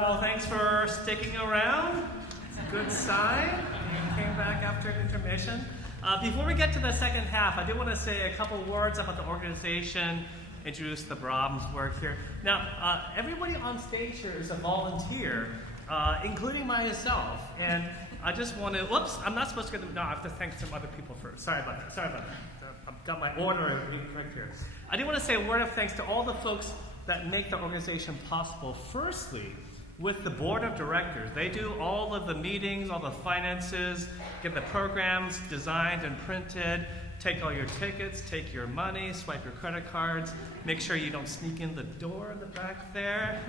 Well, thanks for sticking around. It's a good sign. You came back after intermission. Before we get to the second half, I did want to say a couple words about the organization, introduce the Brahms work here. Now, everybody on stage here is a volunteer, including myself. And I just want to, whoops, I'm not supposed to get them, no, I have to thank some other people first. Sorry about that. I've got my order incorrect here. I do want to say a word of thanks to all the folks that make the organization possible. Firstly, with the board of directors. They do all of the meetings, all the finances, get the programs designed and printed, take all your tickets, take your money, swipe your credit cards, make sure you don't sneak in the door in the back there.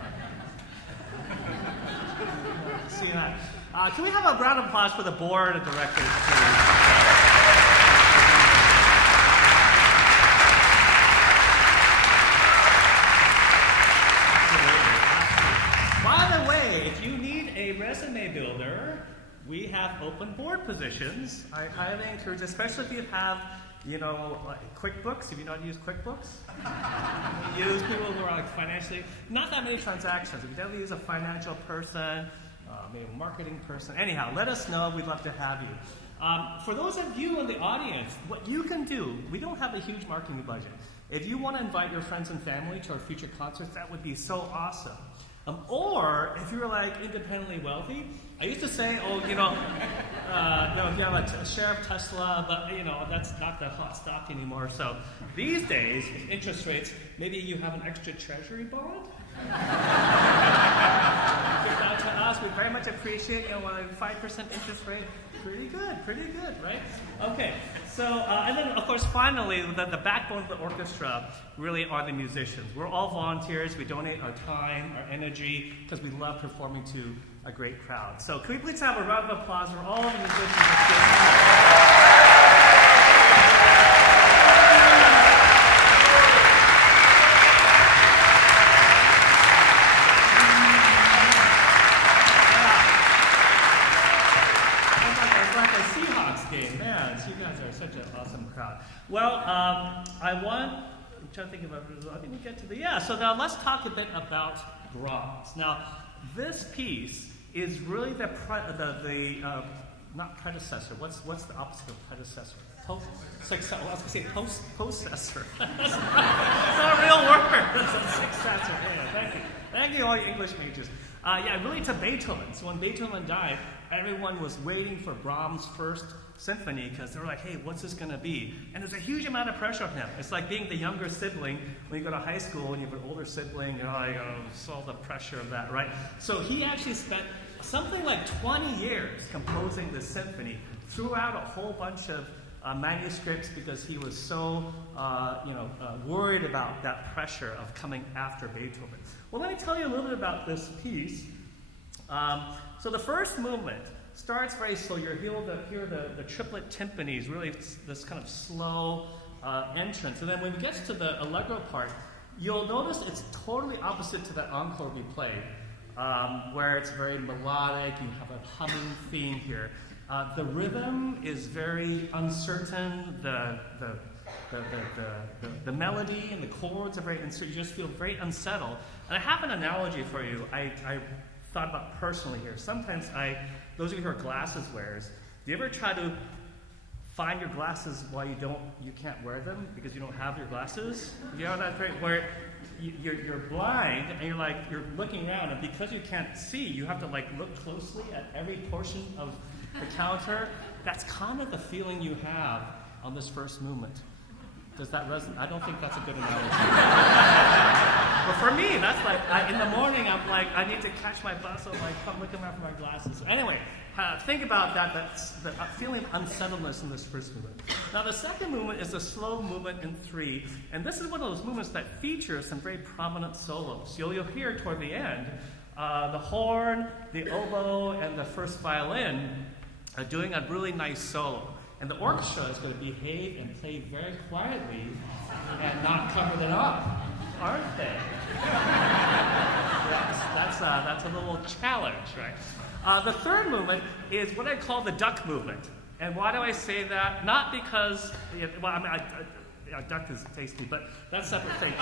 See that? Can we have a round of applause for the board of directors, please? By the way, if you need a resume builder, we have open board positions. I highly encourage, especially if you have, QuickBooks, if you know how to use QuickBooks. Use people who are financially, not that many transactions. If you definitely use a financial person, maybe a marketing person. Anyhow, let us know. We'd love to have you. For those of you in the audience, what you can do, we don't have a huge marketing budget. If you want to invite your friends and family to our future concerts, that would be so awesome. Or if you're independently wealthy, I used to say, if you have a share of Tesla, but that's not the hot stock anymore. So these days, interest rates, maybe you have an extra treasury bond. Give that to us. We very much appreciate 5% interest rate. Pretty good, right? Okay, so, and then, of course, finally, the backbone of the orchestra really are the musicians. We're all volunteers. We donate our time, our energy, because we love performing to a great crowd. So can we please have a round of applause for all the musicians? Well, I'm trying to think about, I think we get to so now let's talk a bit about Brahms. Now, this piece is really not predecessor, what's the opposite of predecessor? Successor. I was going to say post-processor. That's not a real word. It's a successor. Yeah, thank you. Thank you, all you English majors. Really to Beethoven. So when Beethoven died, everyone was waiting for Brahms' first symphony because they were like, hey, what's this going to be? And there's a huge amount of pressure on him. It's like being the younger sibling when you go to high school and you have an older sibling, you got to solve the pressure of that, right? So he actually spent something like 20 years composing this symphony, threw out a whole bunch of manuscripts because he was so worried about that pressure of coming after Beethoven. Well, let me tell you a little bit about this piece. So the first movement starts very slow. You'll hear the triplet timpanis, really this kind of slow entrance. And then when it gets to the allegro part, you'll notice it's totally opposite to that encore we played, where it's very melodic. You have a humming theme here. The rhythm is very uncertain. The melody and the chords are very uncertain. You just feel very unsettled. And I have an analogy for you. I thought about personally here. Sometimes those of you who are glasses wearers, do you ever try to find your glasses while you can't wear them because you don't have your glasses? You know that right? Where you're blind and you're looking around, and because you can't see, you have to look closely at every portion of the counter. That's kind of the feeling you have on this first movement. Does that resonate? I don't think that's a good analogy. But for me, that's in the morning, I'm I need to catch my bus, so I'm looking around for my glasses. Anyway, think about that. That's the feeling of unsettledness in this first movement. Now, the second movement is a slow movement in 3, and this is one of those movements that features some very prominent solos. You'll hear toward the end the horn, the oboe, and the first violin are doing a really nice solo. And the orchestra is going to behave and play very quietly and not cover them up, aren't they? Yes, that's a little challenge, right? The third movement is what I call the duck movement. And why do I say that? Not because, duck is tasty, but that's a separate thing.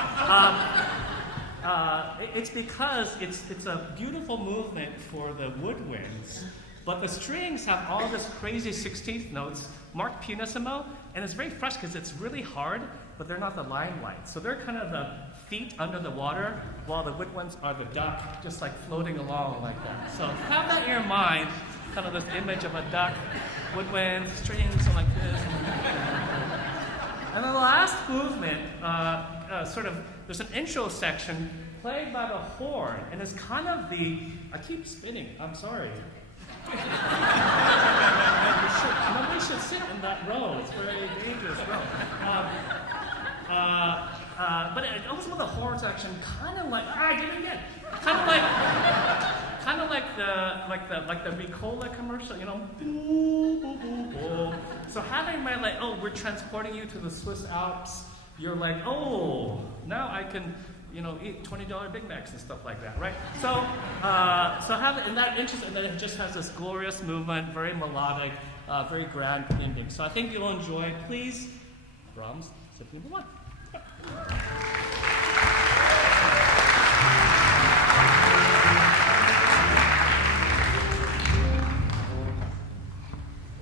It's because it's a beautiful movement for the woodwinds, but the strings have all this crazy 16th notes, marked pianissimo, and it's very fresh because it's really hard, but they're not the limelight. So they're kind of the feet under the water, while the woodwinds are the duck, just like floating along like that. So have that in your mind, kind of this image of a duck, woodwind, strings, and like this. And then the last movement, there's an intro section played by the horn, and it's kind of I keep spinning, I'm sorry. Nobody should sit in that row, it's a very dangerous row. But also the horn section, kind of like, I did it again. Kind of like the Ricola commercial, you know, boo, boo, boo, boo. So having my we're transporting you to the Swiss Alps. You're like, oh, now I can, eat $20 Big Macs and stuff like that, right? So have it in that interest, and then it just has this glorious movement, very melodic, very grand ending. So I think you'll enjoy. Please, Brahms, Symphony No. 1.